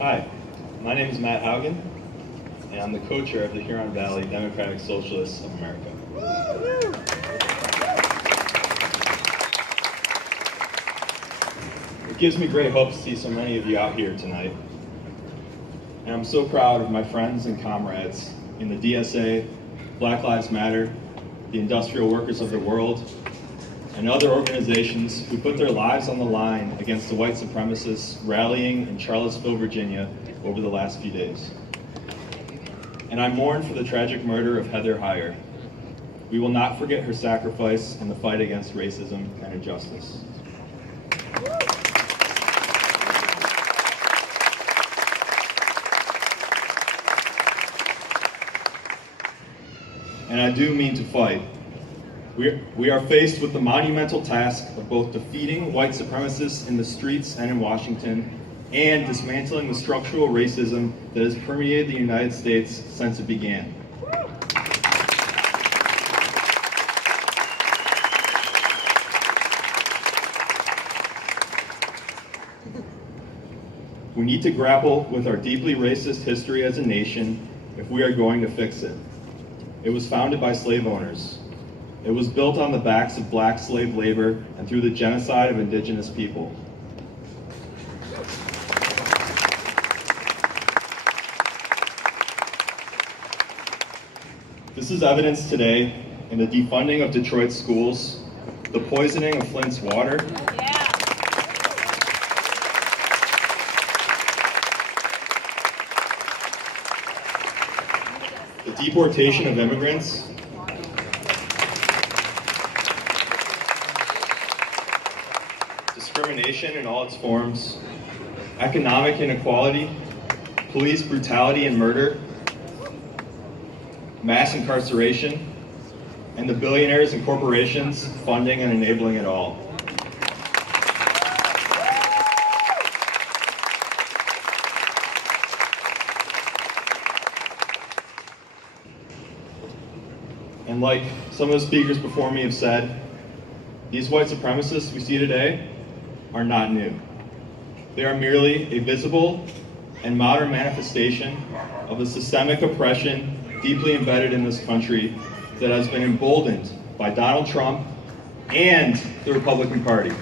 Hi, my name is Matt Haugen, and I'm the co-chair of the Huron Valley Democratic Socialists of America. It gives me great hope to see so many of you out here tonight. And I'm so proud of my friends and comrades in the DSA, Black Lives Matter, the Industrial Workers of the World, and other organizations who put their lives on the line against the white supremacists rallying in Charlottesville, Virginia over the last few days. And I mourn for the tragic murder of Heather Heyer. We will not forget her sacrifice in the fight against racism and injustice. And I do mean to fight. We are faced with the monumental task of both defeating white supremacists in the streets and in Washington and dismantling the structural racism that has permeated the United States since it began. We need to grapple with our deeply racist history as a nation if we are going to fix it. It was founded by slave owners. It was built on the backs of black slave labor and through the genocide of indigenous people. This is evidenced today in the defunding of Detroit's schools, the poisoning of Flint's water, the deportation of immigrants, discrimination in all its forms, economic inequality, police brutality and murder, mass incarceration, and the billionaires and corporations funding and enabling it all. And like some of the speakers before me have said, these white supremacists we see today are not new. They are merely a visible and modern manifestation of the systemic oppression deeply embedded in this country that has been emboldened by Donald Trump and the Republican Party.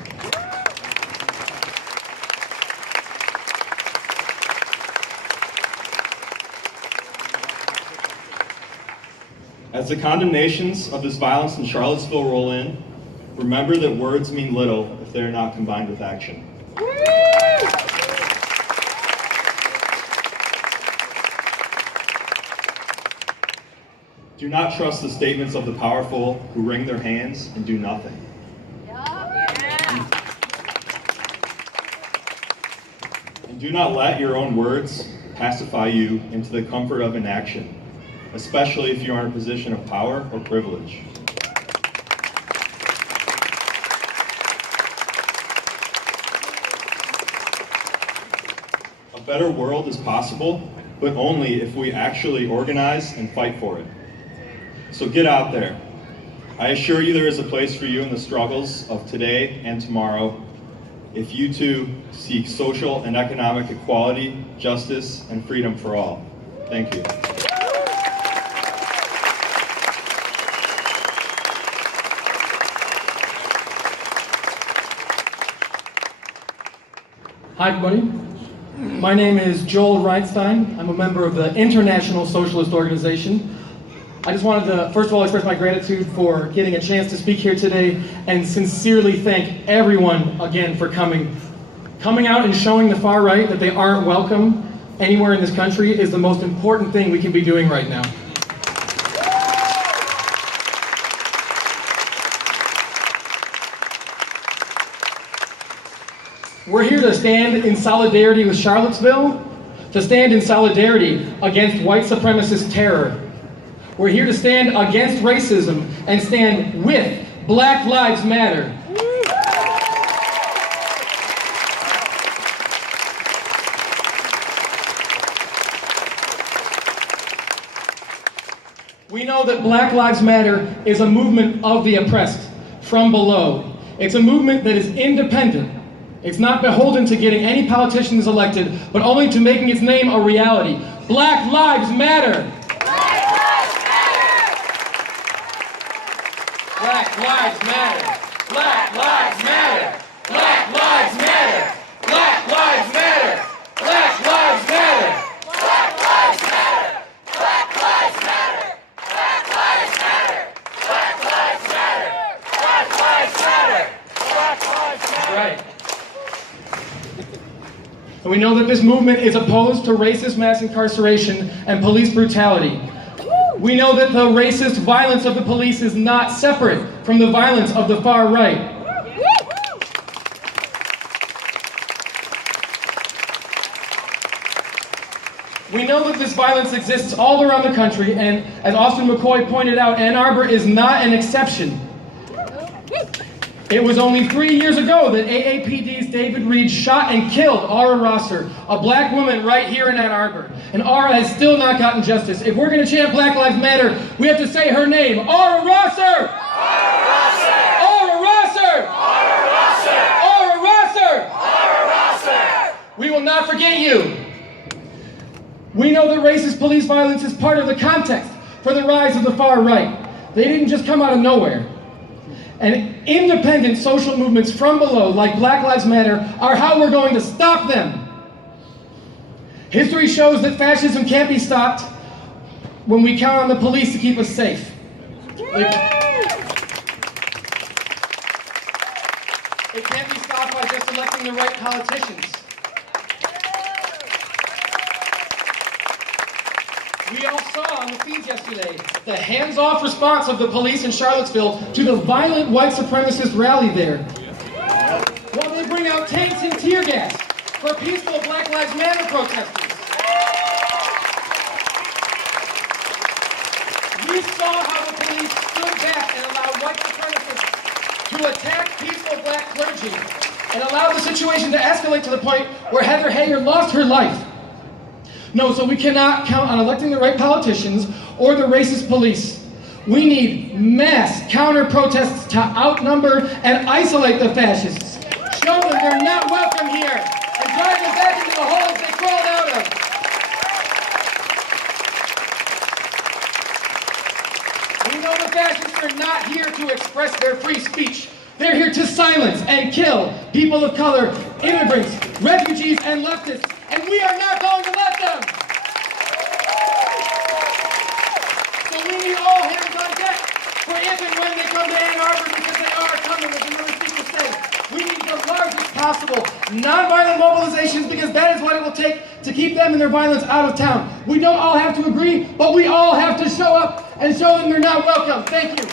As the condemnations of this violence in Charlottesville roll in, remember that words mean little if they are not combined with action. Do not trust the statements of the powerful who wring their hands and do nothing. And do not let your own words pacify you into the comfort of inaction, especially if you are in a position of power or privilege. A better world is possible, but only if we actually organize and fight for it. So get out there. I assure you there is a place for you in the struggles of today and tomorrow if you too seek social and economic equality, justice, and freedom for all. Thank you. Hi everybody, my name is Joel Reinstein. I'm a member of the International Socialist Organization. I just wanted to, first of all, express my gratitude for getting a chance to speak here today and sincerely thank everyone again for coming. Coming out and showing the far right that they aren't welcome anywhere in this country is the most important thing we can be doing right now. We're here to stand in solidarity with Charlottesville, to stand in solidarity against white supremacist terror. We're here to stand against racism and stand with Black Lives Matter. We know that Black Lives Matter is a movement of the oppressed, from below. It's a movement that is independent It's not beholden to getting any politicians elected, but only to making its name a reality. Black Lives Matter! Black Lives Matter! Black Lives Matter! Black Lives Matter! Black Lives Matter! Black Lives Matter! Black Lives Matter! Black Lives Matter! Black Lives Matter! Black Lives Matter! Black Lives Matter! Black Lives Matter! Black Lives Matter! Right. And we know that this movement is opposed to racist mass incarceration and police brutality. We know that the racist violence of the police is not separate from the violence of the far right. We know that this violence exists all around the country, and as Austin McCoy pointed out, Ann Arbor is not an exception. It was only 3 years ago that AAPD's David Reed shot and killed Aura Rosser, a black woman right here in Ann Arbor. And Aura has still not gotten justice. If we're going to chant Black Lives Matter, we have to say her name. Aura Rosser! Aura Rosser! Aura Rosser! Aura Rosser! Aura Rosser! Aura Rosser! We will not forget you. We know that racist police violence is part of the context for the rise of the far right. They didn't just come out of nowhere. And independent social movements from below, like Black Lives Matter, are how we're going to stop them. History shows that fascism can't be stopped when we count on the police to keep us safe. It can't be stopped by just electing the right politicians. We all saw on the feeds yesterday the hands-off response of the police in Charlottesville to the violent white supremacist rally there. While they bring out tanks and tear gas for peaceful Black Lives Matter protesters. We saw how the police stood back and allowed white supremacists to attack peaceful black clergy and allowed the situation to escalate to the point where Heather Heyer lost her life. No, so we cannot count on electing the right politicians or the racist police. We need mass counter-protests to outnumber and isolate the fascists. Show them they're not welcome here and drive them back into the holes they crawled out of. We know the fascists are not here to express their free speech. They're here to silence and kill people of color, immigrants, refugees, and leftists. And we are not going to let them! So we need all hands on deck for if and when they come to Ann Arbor, because they are coming, as another speaker said. We need the largest possible nonviolent mobilizations, because that is what it will take to keep them and their violence out of town. We don't all have to agree, but we all have to show up and show them they're not welcome. Thank you.